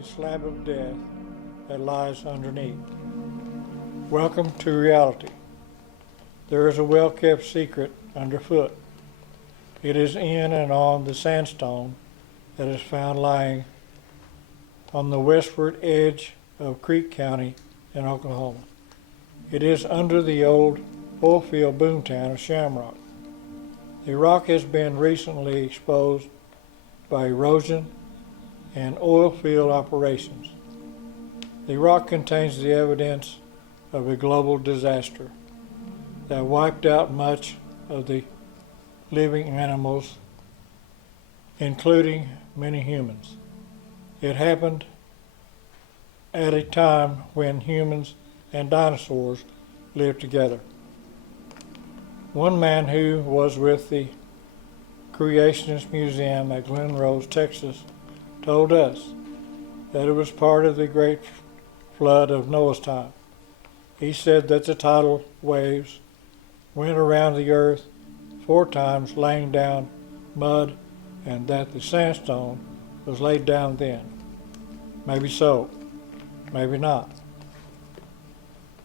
the slab of death that lies underneath. Welcome to reality. There is a well-kept secret underfoot. It is in and on the sandstone that is found lying on the westward edge of Creek County in Oklahoma. It is under the old oilfield boomtown of Shamrock. The rock has been recently exposed by erosion and oil field operations. The rock contains the evidence of a global disaster that wiped out much of the living animals, including many humans. It happened at a time when humans and dinosaurs lived together. One man who was with the Creationist Museum at Glen Rose, Texas, told us that it was part of the great flood of Noah's time. He said that the tidal waves went around the earth 4 times, laying down mud, and that the sandstone was laid down then. Maybe so, maybe not.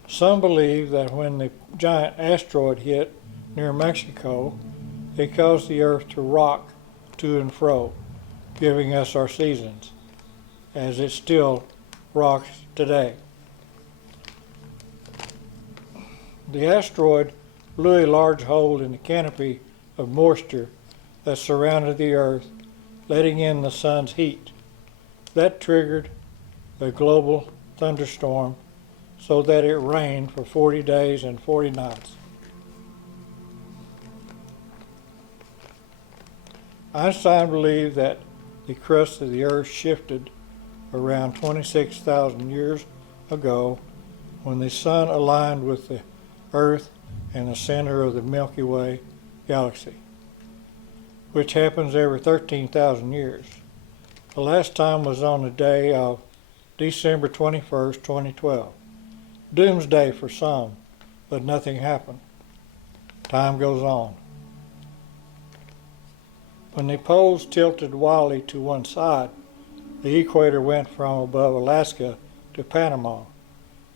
Some believe that when the giant asteroid hit near Mexico, it caused the earth to rock to and fro, giving us our seasons, as it still rocks today. The asteroid blew a large hole in the canopy of moisture that surrounded the earth, letting in the sun's heat. That triggered a global thunderstorm so that it rained for 40 days and 40 nights. Einstein believed that the crust of the earth shifted around 26,000 years ago when the sun aligned with the earth in the center of the Milky Way galaxy, which happens every 13,000 years. The last time was on the day of December 21st, 2012. Doomsday for some, but nothing happened. Time goes on. When the poles tilted wildly to one side, the equator went from above Alaska to Panama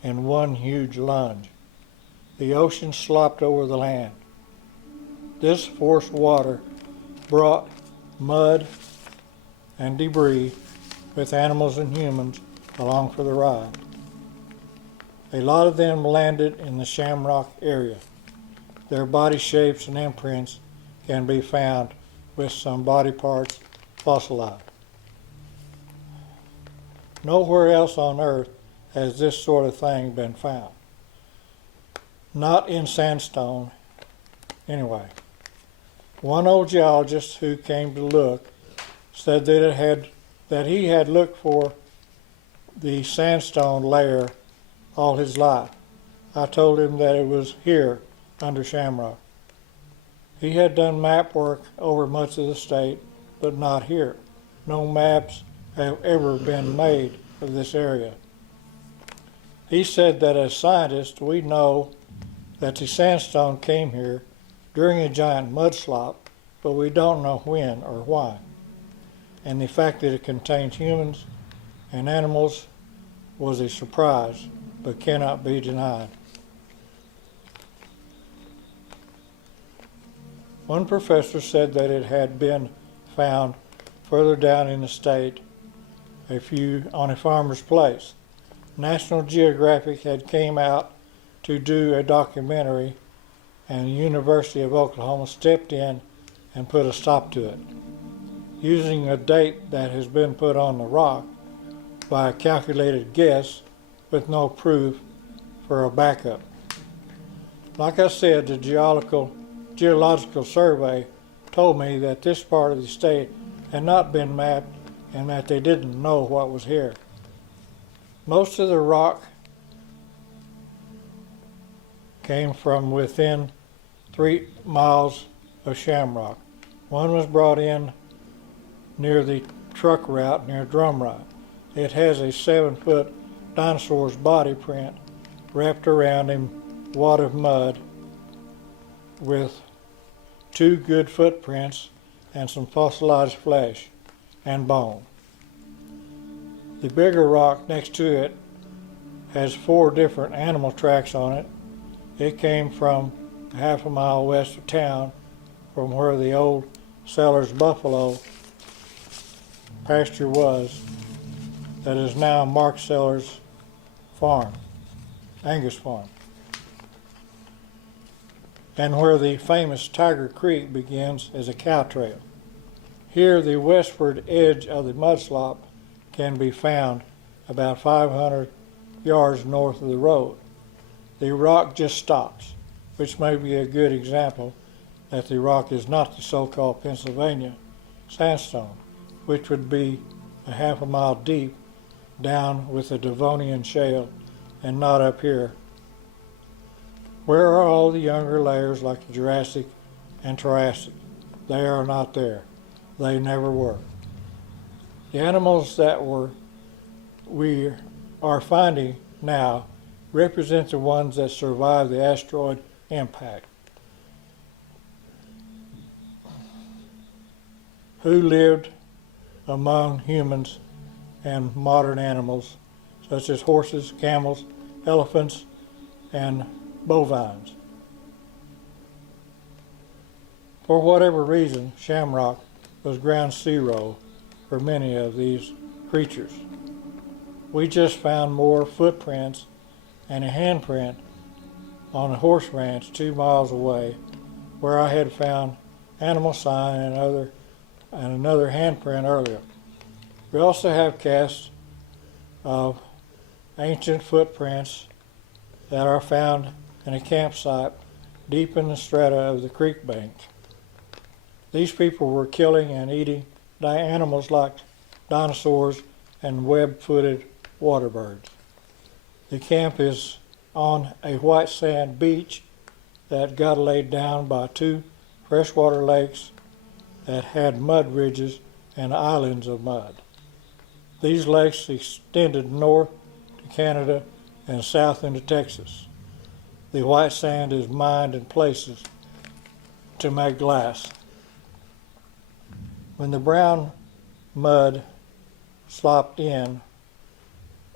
in one huge lunge. The ocean slopped over the land. This forced water brought mud and debris with animals and humans along for the ride. A lot of them landed in the Shamrock area. Their body shapes and imprints can be found, with some body parts fossilized. Nowhere else on Earth has this sort of thing been found. Not in sandstone, anyway. One old geologist who came to look said that he had looked for the Sandstone Lair all his life. I told him that it was here under Shamrock. He had done map work over much of the state, but not here. No maps have ever been made of this area. He said that as scientists, we know that the sandstone came here during a giant mudslide, but we don't know when or why. And the fact that it contains humans and animals was a surprise, but cannot be denied. One professor said that it had been found further down in the state, on a farmer's place. National Geographic had came out to do a documentary, and the University of Oklahoma stepped in and put a stop to it, using a date that has been put on the rock by a calculated guess with no proof for a backup. Like I said, the Geological Survey told me that this part of the state had not been mapped and that they didn't know what was here. Most of the rock came from within 3 miles of Shamrock. One was brought in near the truck route near Drumright. It has a 7-foot dinosaur's body print wrapped around a wad of mud with 2 good footprints and some fossilized flesh and bone. The bigger rock next to it has 4 different animal tracks on it. It came from half a mile west of town, from where the old Sellers buffalo pasture was, that is now Mark Sellers farm, Angus farm, and where the famous Tiger Creek begins is a cow trail. Here the westward edge of the mudslop can be found about 500 yards north of the road. The rock just stops, which may be a good example that the rock is not the so-called Pennsylvania sandstone, which would be a half a mile deep down with the Devonian shale and not up here. Where are all the younger layers like the Jurassic and Triassic? They are not there. They never were. The animals that we are finding now represent the ones that survived the asteroid impact. Who lived among humans and modern animals such as horses, camels, elephants, and bovines. For whatever reason, shamrock was ground zero for many of these creatures. We just found more footprints and a handprint on a horse ranch 2 miles away, where I had found animal sign and another handprint earlier. We also have casts of ancient footprints that are found in a campsite deep in the strata of the creek bank. These people were killing and eating animals like dinosaurs and web-footed water birds. The camp is on a white sand beach that got laid down by 2 freshwater lakes that had mud ridges and islands of mud. These lakes extended north to Canada and south into Texas. The white sand is mined in places to make glass. When the brown mud slopped in,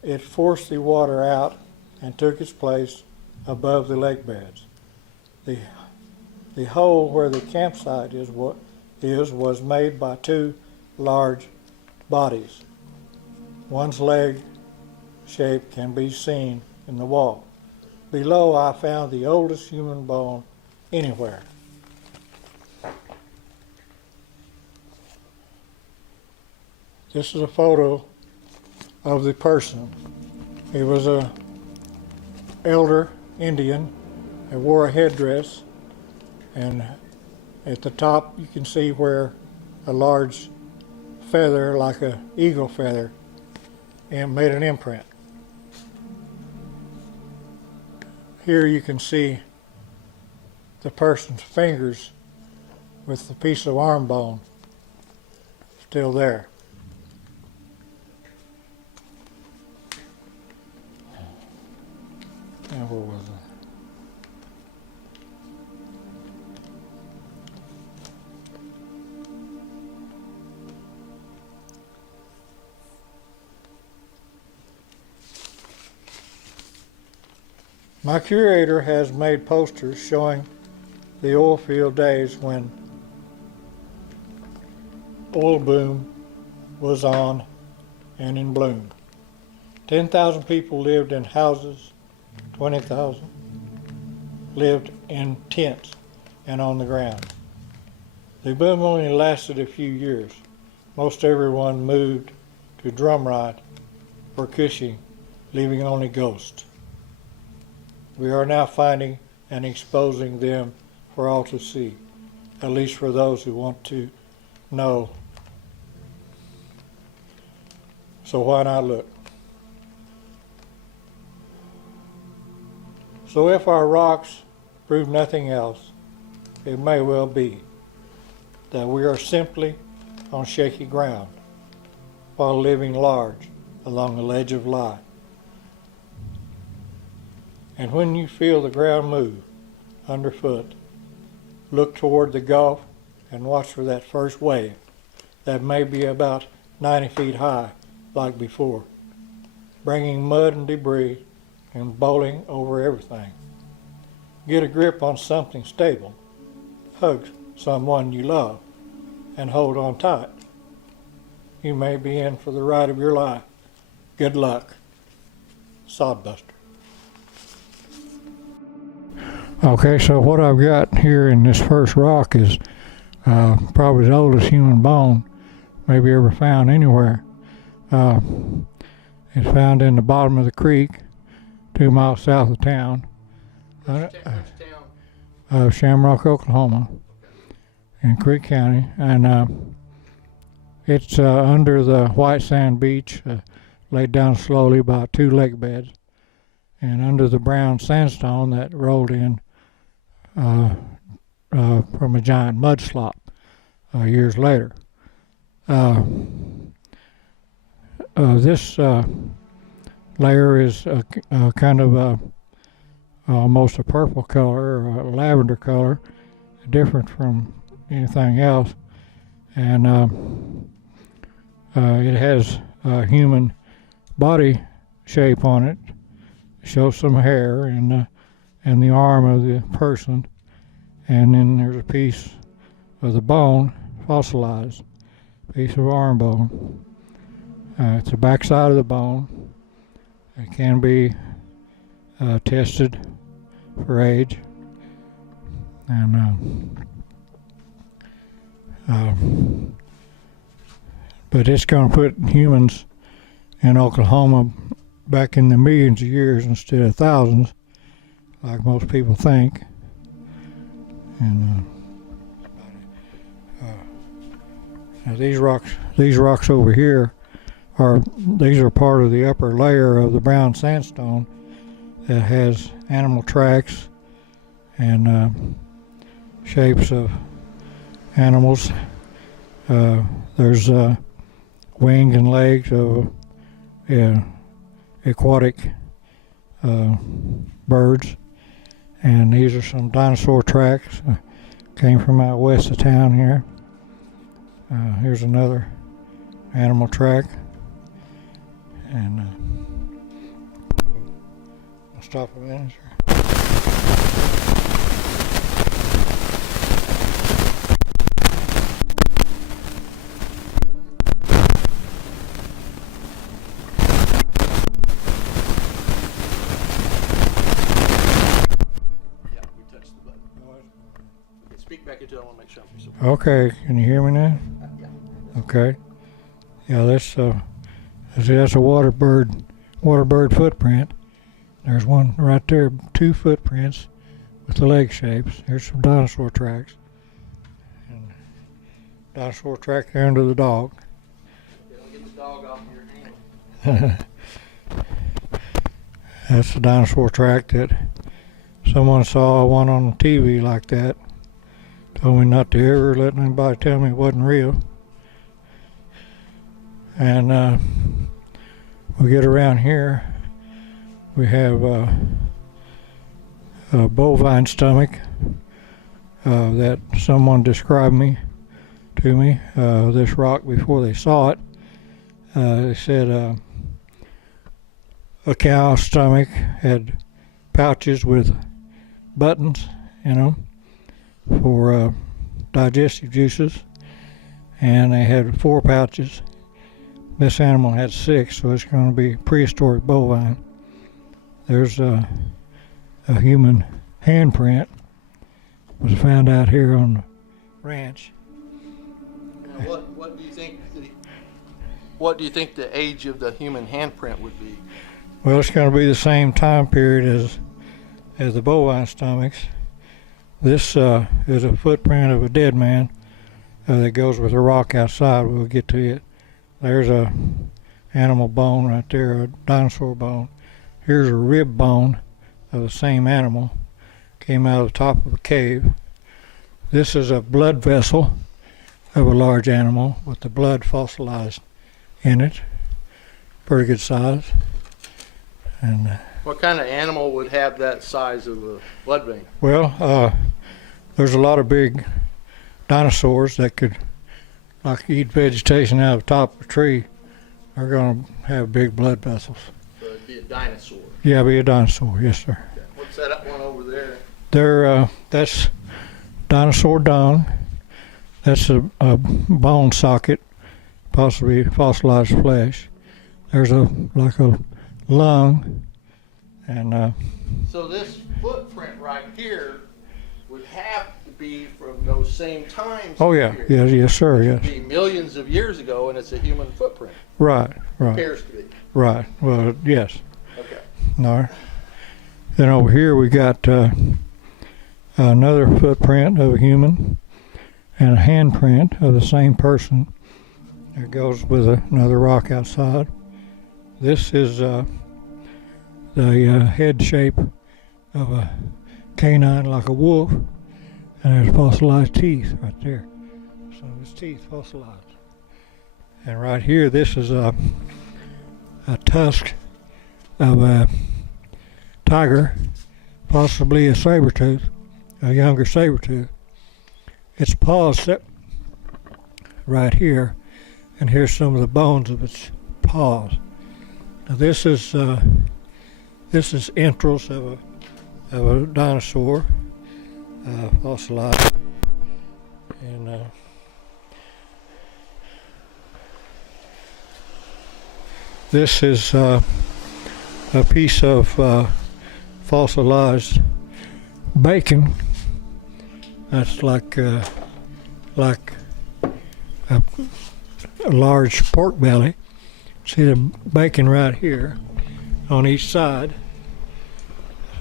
it forced the water out and took its place above the lake beds. The hole where the campsite was made by 2 large bodies. One's leg shape can be seen in the wall. Below, I found the oldest human bone anywhere. This is a photo of the person. He was an elder Indian. He wore a headdress, and at the top you can see where a large feather, like an eagle feather, and made an imprint. Here you can see the person's fingers with the piece of arm bone still there. And where was it? My curator has made posters showing the oil field days when oil boom was on and in bloom. 10,000 people lived in houses, 20,000 lived in tents and on the ground. The boom only lasted a few years. Most everyone moved to Drumright or Cushing, leaving only ghosts. We are now finding and exposing them for all to see, at least for those who want to know. So why not look? So if our rocks prove nothing else, it may well be that we are simply on shaky ground while living large along the ledge of life. And when you feel the ground move underfoot, look toward the Gulf and watch for that first wave that may be about 90 feet high like before. bringing mud and debris and bowling over everything. Get a grip on something stable. Hug someone you love and hold on tight. You may be in for the ride of your life. Good luck. Sodbuster. Okay, so what I've got here in this first rock is probably the oldest human bone maybe ever found anywhere. It's found in the bottom of the creek, 2 miles south of town. Which town? Shamrock, Oklahoma, in Creek County, and it's under the white sand beach, laid down slowly by 2 lake beds, and under the brown sandstone that rolled in from a giant mudslop years later. This layer is kind of almost a purple color or a lavender color, different from anything else, and it has a human body shape on it. It shows some hair and the arm of the person, and then there's a piece of the bone, fossilized piece of arm bone. It's the backside of the bone. It can be tested for age, and but it's going to put humans in Oklahoma back in the millions of years instead of thousands, like most people think. And now these rocks over here these are part of the upper layer of the brown sandstone that has animal tracks and shapes of animals. There's wings and legs of aquatic birds, and these are some dinosaur tracks. Came from out west of town here. Here's another animal track, and I'll stop a minute. Back into it, I want to make sure I'm supported. Okay, can you hear me now? Yeah. Okay. Yeah, that's a water bird footprint. There's one right there, 2 footprints with the leg shapes. Here's some dinosaur tracks. And dinosaur track there under the dog. Don't get the dog off your hand. That's the dinosaur track that someone saw one on the TV like that. Told me not to ever let anybody tell me it wasn't real. And we get around here, we have a bovine stomach that someone described to me, this rock before they saw it. They said a cow's stomach had pouches with buttons in them for digestive juices, and they had 4 pouches. This animal had 6, so it's going to be prehistoric bovine. There's a human handprint was found out here on the ranch. Now, what do you think the age of the human handprint would be? Well, it's going to be the same time period as the bovine stomachs. This is a footprint of a dead man that goes with a rock outside. We'll get to it. There's a animal bone right there, a dinosaur bone. Here's a rib bone of the same animal. Came out of the top of a cave. This is a blood vessel of a large animal with the blood fossilized in it. Pretty good size. And what kind of animal would have that size of a blood vein? Well, there's a lot of big dinosaurs that could eat vegetation out of the top of a tree. They're going to have big blood vessels. It'd be a dinosaur. Yeah, be a dinosaur. Yes, sir. Okay. What's that one over there? That's dinosaur dung. That's a bone socket, possibly fossilized flesh. There's like a lung, and So this footprint right here would have to be from those same times. oh yeah, here. yes, sir, It yes. would be millions of years ago, and it's a human footprint. Right. Appears to be. Right. Well, yes. Okay. No. Then over here we got another footprint of a human and a handprint of the same person. It goes with another rock outside. This is the head shape of a canine like a wolf, and there's fossilized teeth right there. Some of his teeth fossilized. And right here, this is a tusk of a tiger, possibly a saber-tooth, a younger saber-tooth. Its paws set right here, and here's some of the bones of its paws. Now this is entrails of a dinosaur, fossilized, and this is a piece of fossilized bacon. That's like a large pork belly. See the bacon right here on each side.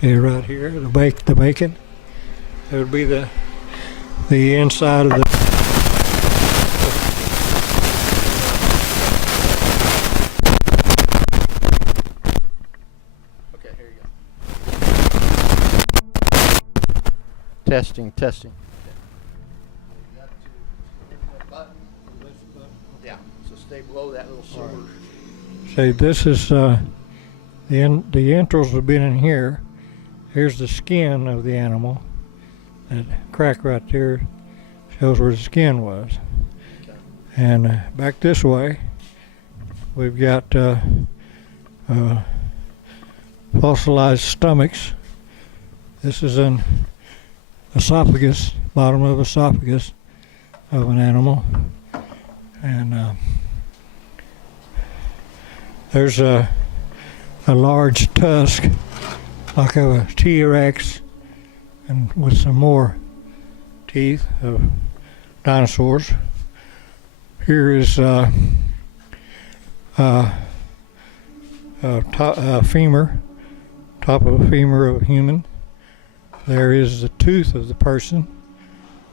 See right here, the bacon. It would be the inside of the. Okay, here you go. Testing. Yeah, so stay below that little silver. See, this is the entrails have been in here. Here's the skin of the animal. That crack right there shows where the skin was. Okay. And back this way, we've got fossilized stomachs. This is an esophagus, bottom of esophagus of an animal. And there's a large tusk, like of a T-Rex, and with some more teeth of dinosaurs. Here is femur, top of a femur of a human. There is the tooth of the person,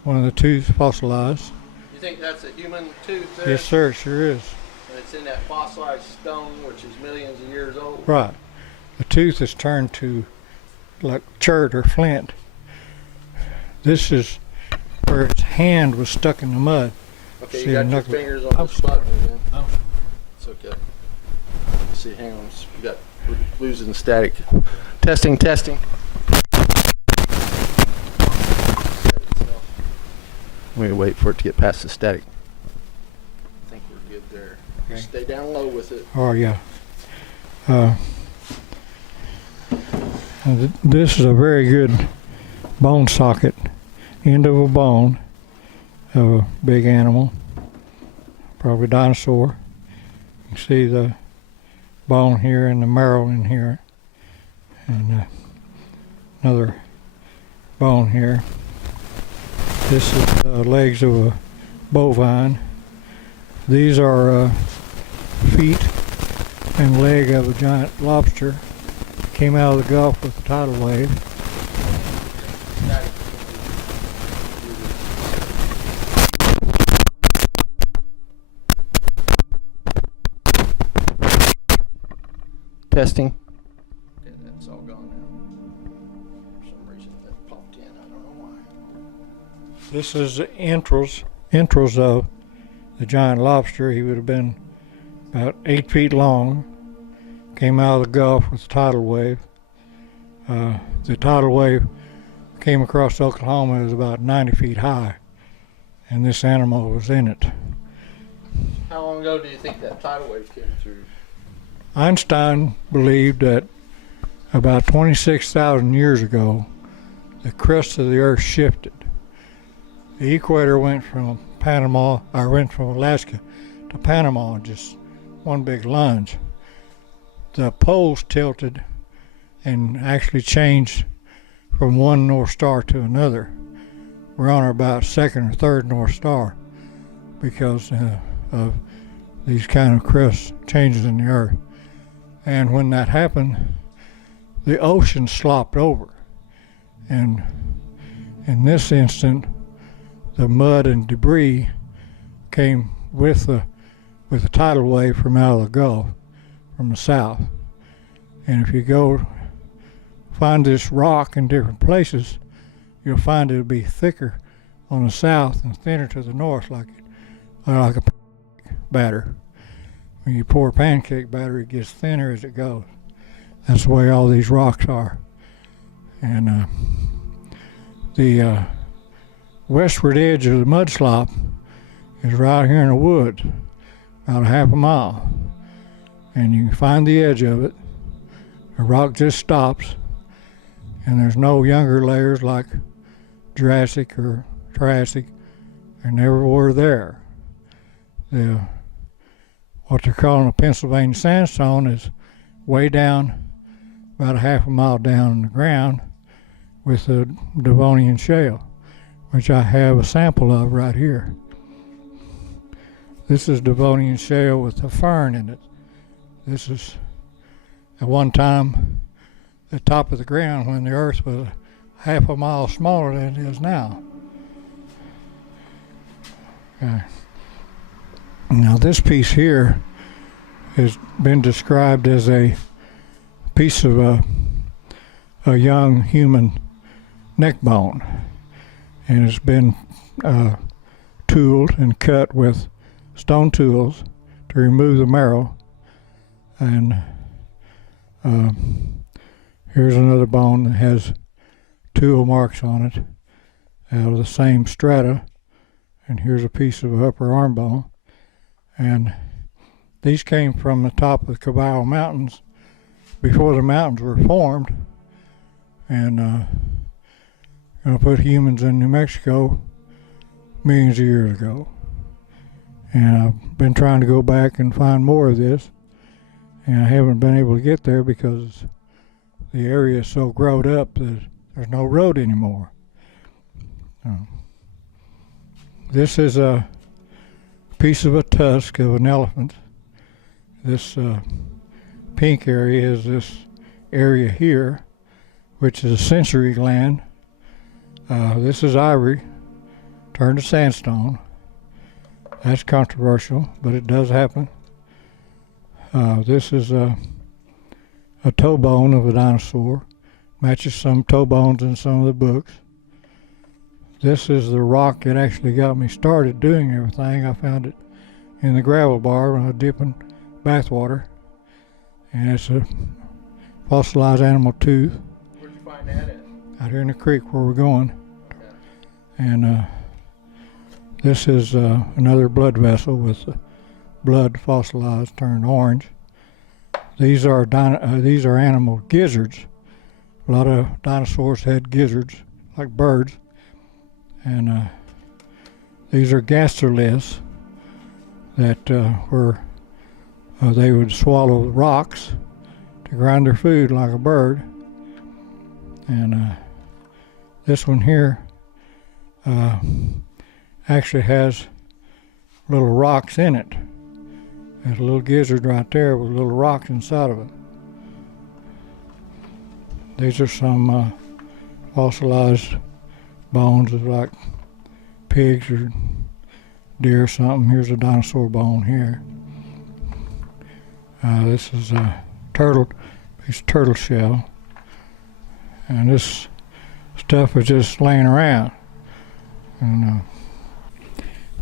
one of the tooth fossilized. You think that's a human tooth there? Yes, sir, it sure is. And it's in that fossilized stone, which is millions of years old. Right. The tooth is turned to like chert or flint. This is where its hand was stuck in the mud. Okay, See you got the your knuckle- fingers on this button again. It's okay. Let's see, hang on. We're losing static. Testing. We're gonna wait for it to get past the static. I think we're good there. Okay. Stay down low with it. Oh yeah. This is a very good bone socket, end of a bone of a big animal, probably dinosaur. You can see the bone here and the marrow in here, and another bone here. This is the legs of a bovine. These are feet and leg of a giant lobster. Came out of the Gulf with the tidal wave. Testing. Okay, that's all gone now. For some reason that popped in. I don't know why. This is the entrails of the giant lobster. He would have been about 8 feet long. Came out of the Gulf with the tidal wave. The tidal wave came across Oklahoma. It was about 90 feet high, and this animal was in it. How long ago do you think that tidal wave came through? Einstein believed that about 26,000 years ago, the crust of the Earth shifted. The equator went from Alaska to Panama, just one big lunge. The poles tilted and actually changed from one North Star to another. We're on about second or third North Star because of these kind of crust changes in the Earth. And when that happened, the ocean slopped over. And in this instant, the mud and debris came with the tidal wave from out of the Gulf, from the south. And if you go find this rock in different places, you'll find it'll be thicker on the south and thinner to the north, like a pancake batter. When you pour pancake batter, it gets thinner as it goes. That's the way all these rocks are. And the westward edge of the mudslop is right here in the woods, about a half a mile. And you can find the edge of it. The rock just stops, and there's no younger layers like Jurassic or Triassic. They never were there. What they're calling a Pennsylvania sandstone is way down, about a half a mile down in the ground, with the Devonian shale, which I have a sample of right here. This is Devonian shale with a fern in it. This is, at one time, the top of the ground when the Earth was half a mile smaller than it is now. Okay. Now this piece here has been described as a piece of a young human neck bone, and it's been tooled and cut with stone tools to remove the marrow. And here's another bone that has tool marks on it out of the same strata, and here's a piece of upper arm bone. And these came from the top of the Caballo Mountains before the mountains were formed, and going to put humans in New Mexico millions of years ago. And I've been trying to go back and find more of this, and I haven't been able to get there because the area is so growed up that there's no road anymore. This is a piece of a tusk of an elephant. This pink area is this area here, which is a sensory gland. This is ivory turned to sandstone. That's controversial, but it does happen. This is a toe bone of a dinosaur. Matches some toe bones in some of the books. This is the rock that actually got me started doing everything. I found it in the gravel bar when I was dipping bathwater. And it's a fossilized animal tooth. Where'd you find that at? Out here in the creek where we're going. Okay. And this is another blood vessel with blood fossilized, turned orange. These are animal gizzards. A lot of dinosaurs had gizzards, like birds. And these are gastroliths that were they would swallow rocks to grind their food like a bird. And this one here actually has little rocks in it. There's a little gizzard right there with little rocks inside of it. These are some fossilized bones of like pigs or deer or something. Here's a dinosaur bone here. This is a piece of turtle shell. And this stuff was just laying around. And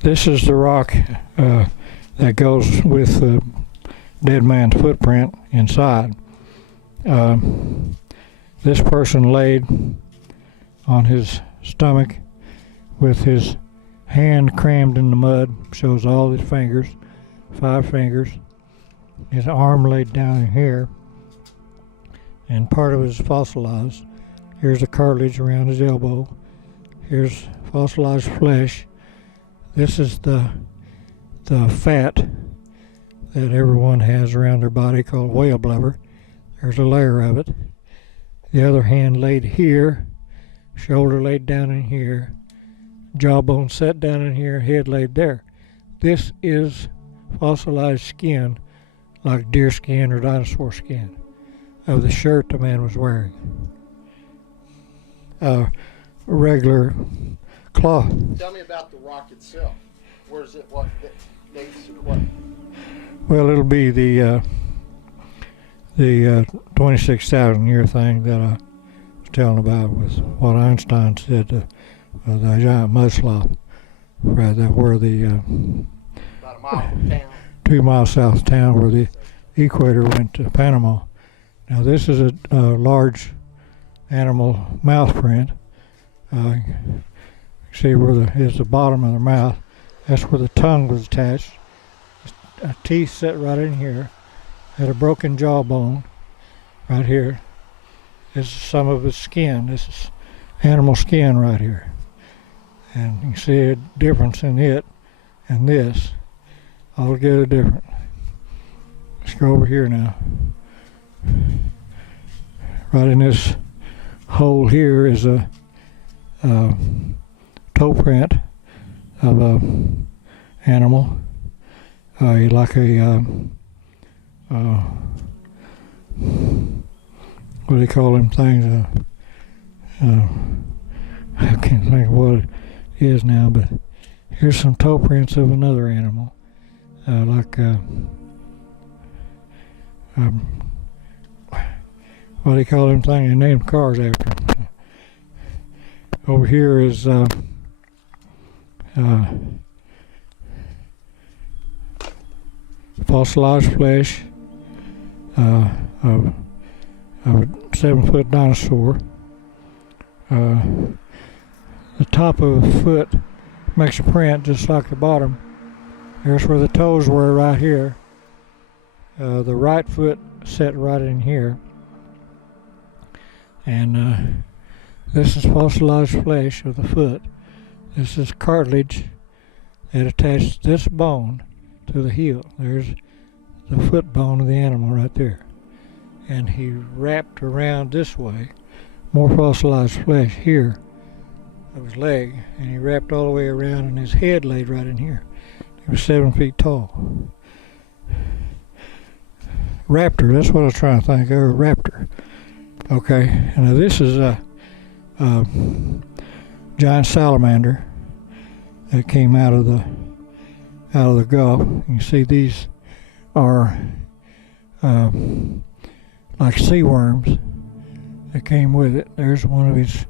this is the rock that goes with the dead man's footprint inside. This person laid on his stomach with his hand crammed in the mud, shows all his fingers, 5 fingers, His arm laid down in here, and part of it is fossilized. Here's the cartilage around his elbow. Here's fossilized flesh. This is the fat that everyone has around their body called whale blubber. There's a layer of it. The other hand laid here, shoulder laid down in here, jawbone set down in here, head laid there. This is fossilized skin, like deer skin or dinosaur skin, of the shirt the man was wearing. Regular cloth. Tell me about the rock itself. Where is it? What dates or what? Well, it'll be the 26,000 year thing that I was telling about, with what Einstein said, the giant mud slough, where the About a mile from town. 2 miles south of town, where the equator went to Panama. Now this is a large animal mouth print. See where is the bottom of the mouth. That's where the tongue was attached. Teeth set right in here. Had a broken jawbone right here. This is some of his skin. This is animal skin right here. And you can see a difference in it and this. Altogether different. Let's go over here now. Right in this hole here is a toe print of a animal, like a what do they call them things? I can't think of what it is now, but here's some toe prints of another animal, like what do they call them things? They named cars after them. Over here is fossilized flesh of a 7-foot dinosaur. The top of the foot makes a print just like the bottom. Here's where the toes were, right here. The right foot set right in here. And this is fossilized flesh of the foot. This is cartilage that attached this bone to the heel. There's the foot bone of the animal right there. And he wrapped around this way more fossilized flesh here of his leg, and he wrapped all the way around, and his head laid right in here. He was 7 feet tall. Raptor, that's what I was trying to think of, a raptor. Okay, and now this is a giant salamander that came out of the Gulf. You can see these are like sea worms that came with it. There's one of his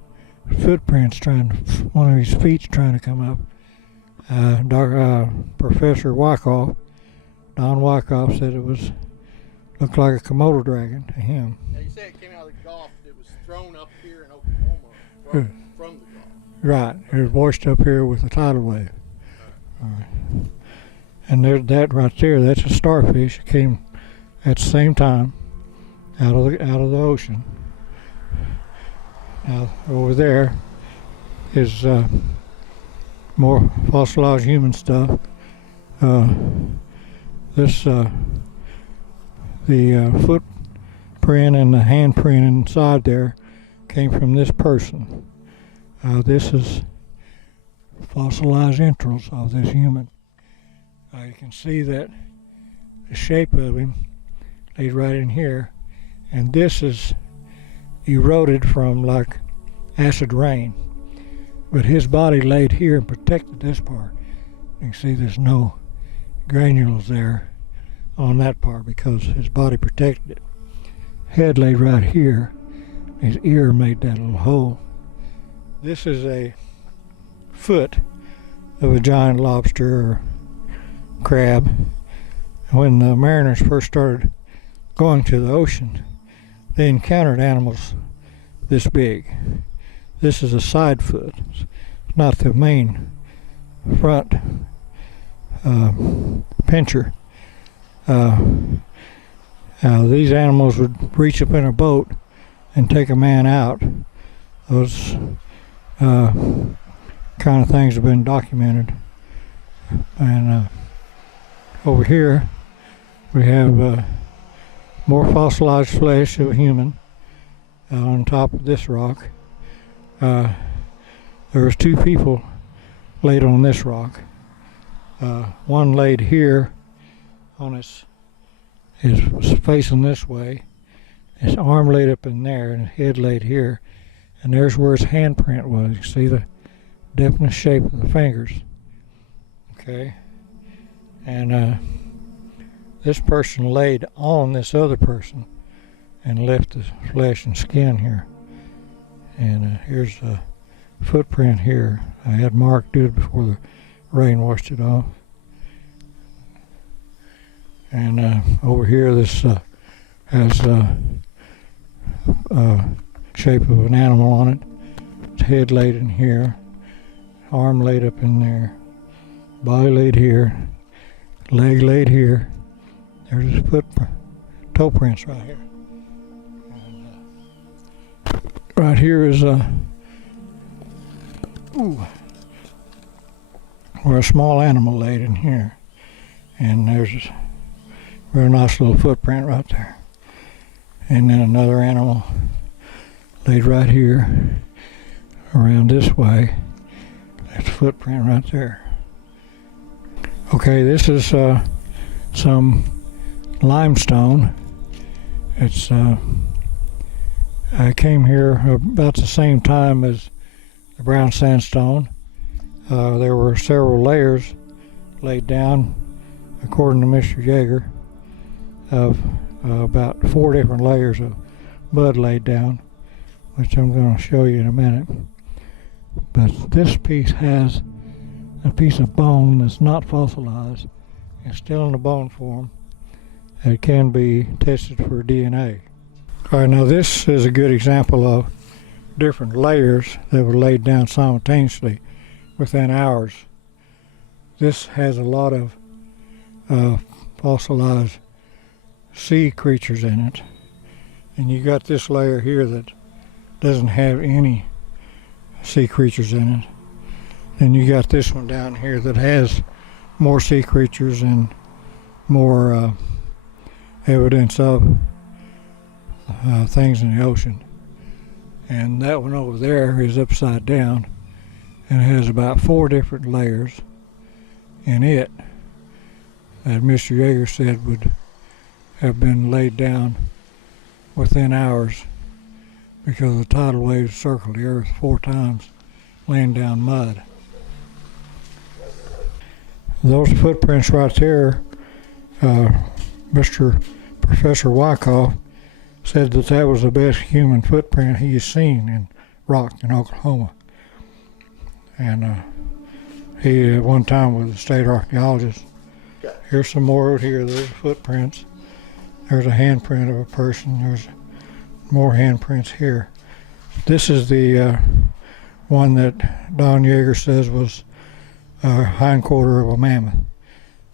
footprints one of his feet trying to come up. Professor Wyckoff, Don Wyckoff, said it looked like a Komodo dragon to him. Now you say it came out of the Gulf. It was thrown up here in Oklahoma from the Gulf. Right. It was washed up here with a tidal wave. All right. And there's that right there. That's a starfish. It came at the same time out of the ocean. Now over there is more fossilized human stuff. The footprint and the handprint inside there came from this person. This is fossilized entrails of this human. You can see that the shape of him laid right in here, and this is eroded from like acid rain, but his body laid here and protected this part. You can see there's no granules there on that part because his body protected it. Head laid right here. His ear made that little hole. This is a foot of a giant lobster or crab. When the mariners first started going to the ocean, they encountered animals this big. This is a side foot. It's not the main front pincher. These animals would reach up in a boat and take a man out. Those kind of things have been documented. And over here we have more fossilized flesh of a human on top of this rock. There was 2 people laid on this rock. One laid here on his facing this way, his arm laid up in there and his head laid here, and there's where his handprint was. You see the definite shape of the fingers. Okay, and this person laid on this other person and left the flesh and skin here. And here's a footprint here. I had Mark do it before the rain washed it off. And over here, this has shape of an animal on it. Its head laid in here, arm laid up in there, body laid here, leg laid here. There's his toe prints right here. And, right here is where a small animal laid in here, and there's a very nice little footprint right there. And then another animal laid right here, around this way. There's a footprint right there. Okay, this is some limestone. It's I came here about the same time as the brown sandstone. There were several layers laid down, according to Mr. Yeager, of about 4 different layers of mud laid down, which I'm going to show you in a minute. But this piece has a piece of bone that's not fossilized. It's still in the bone form. It can be tested for DNA. All right, now this is a good example of different layers that were laid down simultaneously within hours. This has a lot of fossilized sea creatures in it. And you got this layer here that doesn't have any sea creatures in it. Then you got this one down here that has more sea creatures and more evidence of things in the ocean. And that one over there is upside down and has about 4 different layers in it that Mr. Yeager said would have been laid down within hours because the tidal waves circled the earth 4 times, laying down mud. Those footprints right there, Mr. Professor Wyckoff said that that was the best human footprint he's seen in rock in Oklahoma. And he at one time was a state archaeologist. Here's some more out here. There's footprints. There's a handprint of a person. There's more handprints here. This is the one that Don Yeager says was a hindquarter of a mammoth.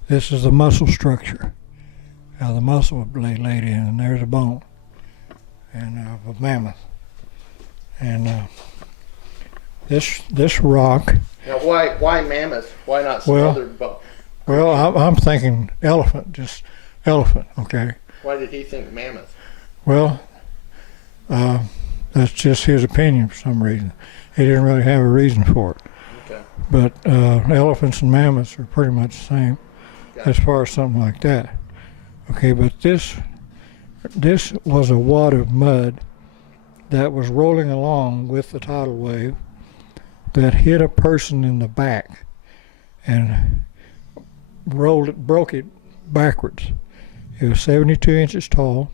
This is the muscle structure. Now the muscle laid in, and there's a bone and of a mammoth. And this rock. Now, why mammoth? Why not some other bone? Well, I'm thinking elephant, just elephant. Okay. Why did he think mammoth? Well, that's just his opinion for some reason. He didn't really have a reason for it. Okay. But elephants and mammoths are pretty much the same as far as something like that. Okay, but this was a wad of mud that was rolling along with the tidal wave that hit a person in the back and broke it backwards. It was 72 inches tall.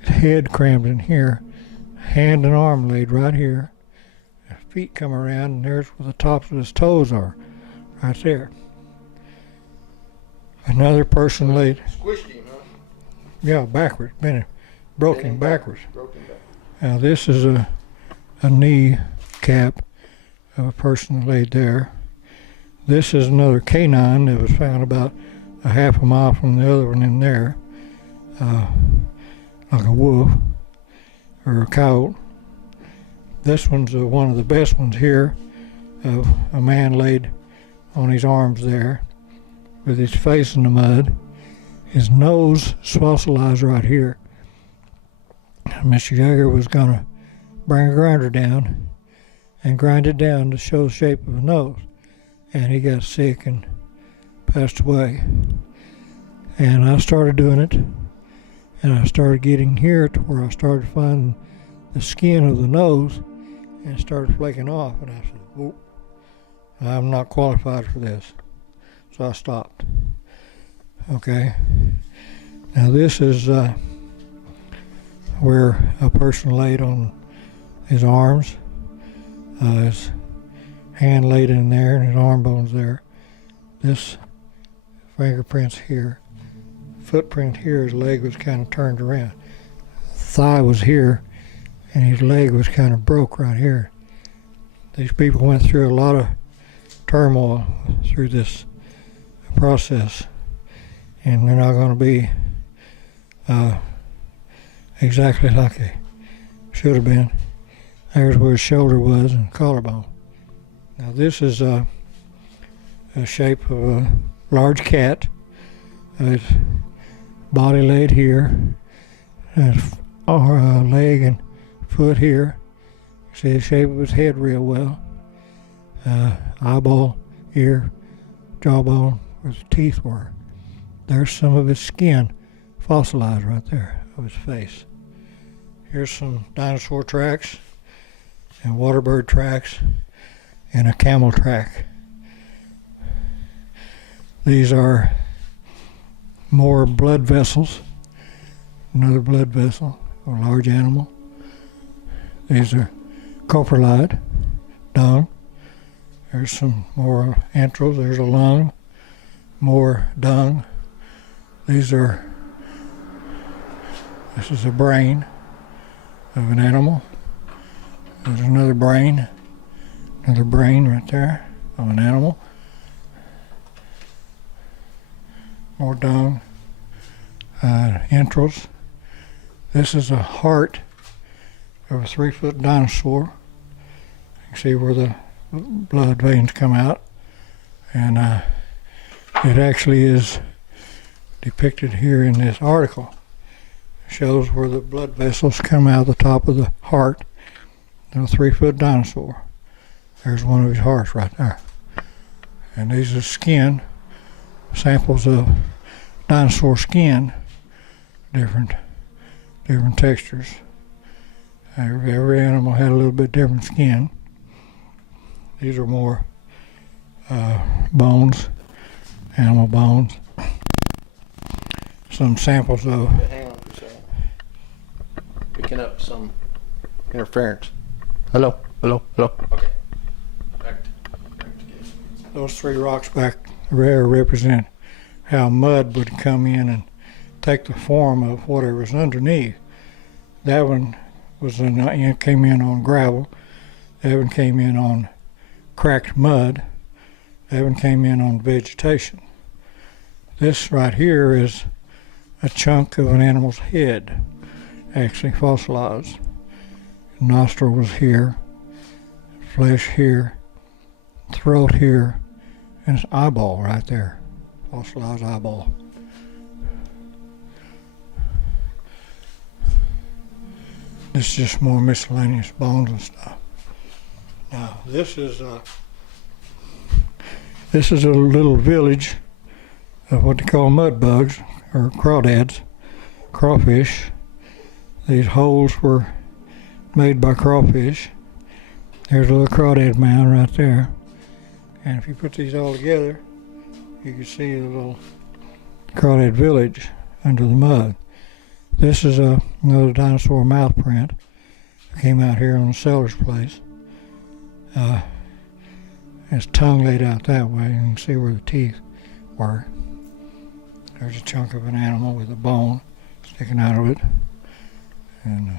Its head crammed in here, hand and arm laid right here. His feet come around, and there's where the tops of his toes are, right there. Another person laid. Squished him, huh? Yeah, backwards, broke him backwards. Broken back. Now this is a knee cap of a person laid there. This is another canine that was found about a half a mile from the other one in there. like a wolf or a coyote. This one's one of the best ones here, of a man laid on his arms there with his face in the mud. His nose is fossilized right here. Mr. Yeager was going to bring a grinder down and grind it down to show the shape of the nose. And he got sick and passed away. And I started doing it, and I started getting here to where I started finding the skin of the nose and it started flaking off. And I said, whoop, I'm not qualified for this. So I stopped. Okay. Now this is where a person laid on his arms, his hand laid in there and his arm bones there. This fingerprints here, footprint here, his leg was kind of turned around. Thigh was here and his leg was kind of broke right here. These people went through a lot of turmoil through this process, and they're not going to be exactly like they should have been. There's where his shoulder was and collarbone. Now this is a shape of a large cat. Its body laid here, its leg and foot here. See the shape of his head real well. Eyeball, ear, jawbone, where the teeth were. There's some of his skin fossilized right there of his face. Here's some dinosaur tracks and waterbird tracks and a camel track. These are more blood vessels. Another blood vessel, a large animal. These are coprolite, dung. There's some more entrails. There's a lung, more dung. This is a brain of an animal. There's another brain right there of an animal. More dung, entrails. This is a heart of a 3-foot dinosaur. You can see where the blood veins come out, and it actually is depicted here in this article. It shows where the blood vessels come out of the top of the heart of a 3-foot dinosaur. There's one of his hearts right there. And these are skin, samples of dinosaur skin, different textures. Every animal had a little bit different skin. These are more bones, animal bones. Some samples of. Hang on for a second. Picking up some interference. Hello. Okay. Back to Those 3 rocks back there represent how mud would come in and take the form of whatever was underneath. That one came in on gravel. That one came in on cracked mud. That one came in on vegetation. This right here is a chunk of an animal's head, actually fossilized. Nostril was here, flesh here, throat here, and its eyeball right there, fossilized eyeball. This is just more miscellaneous bones and stuff. Now this is a little village of what they call mud bugs or crawdads, crawfish. These holes were made by crawfish. There's a little crawdad mound right there. And if you put these all together, you can see a little crawdad village under the mud. This is another dinosaur mouth print that came out here on the seller's place. His tongue laid out that way. You can see where the teeth were. There's a chunk of an animal with a bone sticking out of it. And